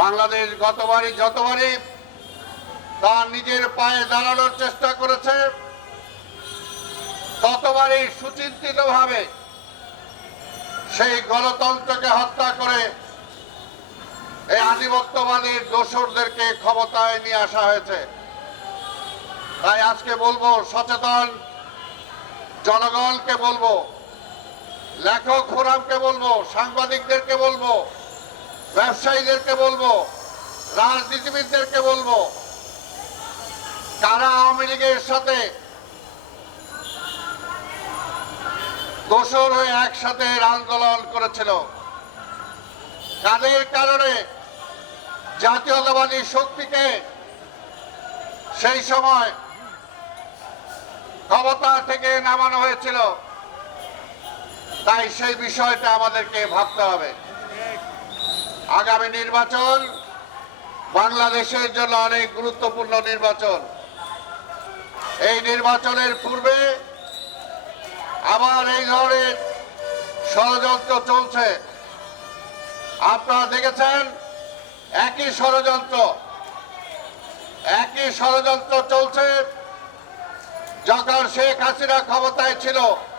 বাংলাদেশ গতবারই, যতবারই তার নিজের পায়ে দাঁড়ানোর চেষ্টা করেছে, ততবারই সুচিন্তিতভাবে সেই গণতন্ত্রকে হত্যা করে এই আধিপত্যবাদীর দোসরদেরকে ক্ষমতায় নিয়ে আসা হয়েছে। তাই আজকে বলব, সচেতন জনগণকে বলব, লেখক ফোরামকে বলব, সাংবাদিকদেরকে বলব ব্যবসায়ীদেরকে বলব, রাজনীতিবিদদেরকে বলব কারা আওয়ামী লীগের সাথে দোসর হয়ে একসাথে আন্দোলন করেছিল কাদের কারণে জাতীয়তাবাদী শক্তিকে সেই সময় ক্ষমতা থেকে নামানো হয়েছিল, তাই সেই বিষয়টা আমাদেরকে ভাবতে হবে। আগামী নির্বাচন বাংলাদেশের জন্য অনেক গুরুত্বপূর্ণ নির্বাচন। এই নির্বাচনের পূর্বে আবার এই ধরনের ষড়যন্ত্র চলছে। আপনারা দেখেছেন, একই ষড়যন্ত্র একই ষড়যন্ত্র চলছে যখন শেখ হাসিনা ক্ষমতায় ছিল।